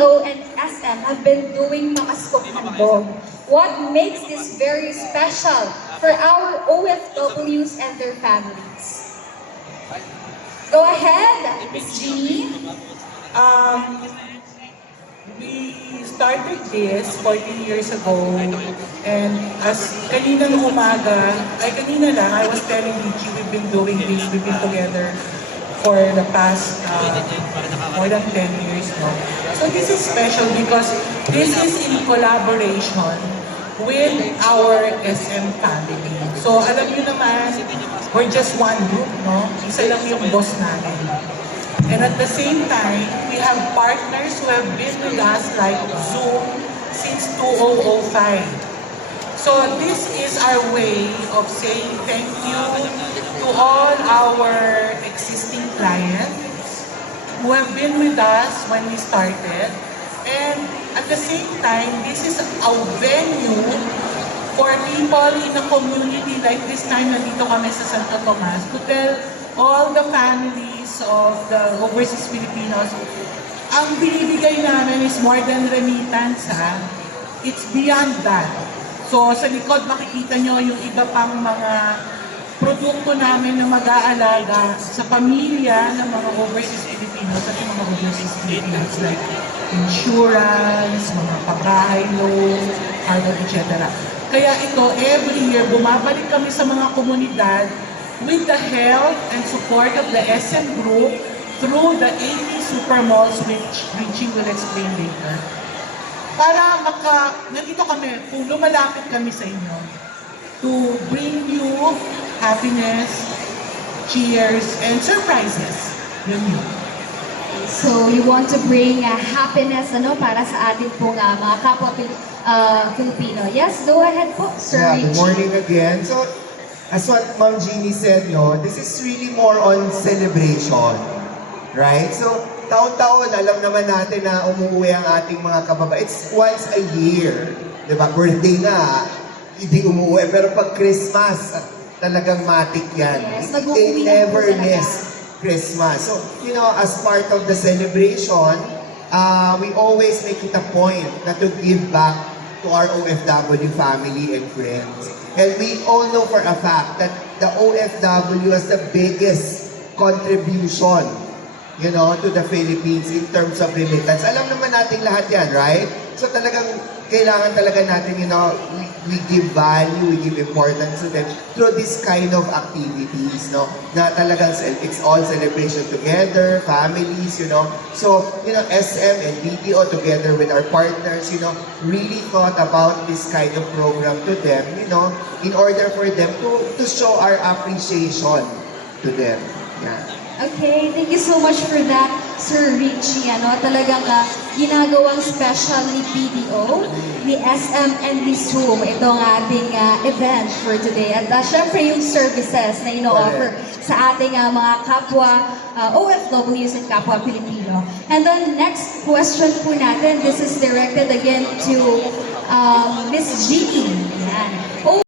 BDO and SM have been doing Pamaskong Handog? What makes this very special for our OFWs and their families? Go ahead, Ms. Jeannie. We started this 14 years ago, and as kanina ng umaga, kanina lang, I was telling Richie, we've been doing this, we've been together for the past more than 10 years now. So this is special because this is in collaboration with our SM family. So alam niyo naman, we're just one group, no? Isa lang yung boss natin. And at the same time, we have partners who have been with us like Zoom since 2005. So this is our way of saying thank you to all our existing clients who have been with us when we started. And at the same time, this is a venue for people in a community like this time nandito kami sa Santo Tomas to tell all the families of the overseas Filipinos, ang binibigay namin is more than remittance, ha? It's beyond that. So sa likod makikita nyo yung iba pang mga produkto namin na mag-aalaga sa pamilya ng mga overseas Filipinos at yung mga overseas Filipinos like insurance, mga pagkain loan, etc. Kaya ito, every year, bumabalik kami sa mga komunidad with the help and support of the SM Group through the 80 supermalls which Richie will explain later. Para nandito kami, kung lumalapit kami sa inyo, to bring you happiness, cheers, and surprises. Yun yun. So you want to bring happiness para sa ating pong mga kapwa Filipino. Yes, go ahead po, Sir Yeah, Richie. good morning again. So, as what Ma'am Jeannie said, no, this is really more on celebration. Right? So, taon-taon, alam naman natin na umuwi ang ating mga kababayan. It's once a year. Diba? Birthday nga, hindi umuwi. Pero pag Christmas, talagang matik yan. Yes, They nag-uuwi lang never po talaga. miss Christmas. So, as part of the celebration, we always make it a point na to give back to our OFW family and friends. And we all know for a fact that the OFW has the biggest contribution, to the Philippines in terms of remittance. Alam naman natin lahat yan, right? So talagang kailangan talaga natin, we give value, we give importance to them through this kind of activities, na talagang it's all celebration together, families, So, SM and BDO together with our partners, really thought about this kind of program to them, in order for them to show our appreciation to them. Yeah. Okay, thank you so much for that, Sir Richie. Talagang ginagawang special ni BDO, ni SM, and ni Zoom itong ating event for today. At syempre yung services na ino-offer sa ating mga kapwa OFWs and kapwa Pilipino. And then next question po natin, this is directed again to Ms. Jeannie. Yan.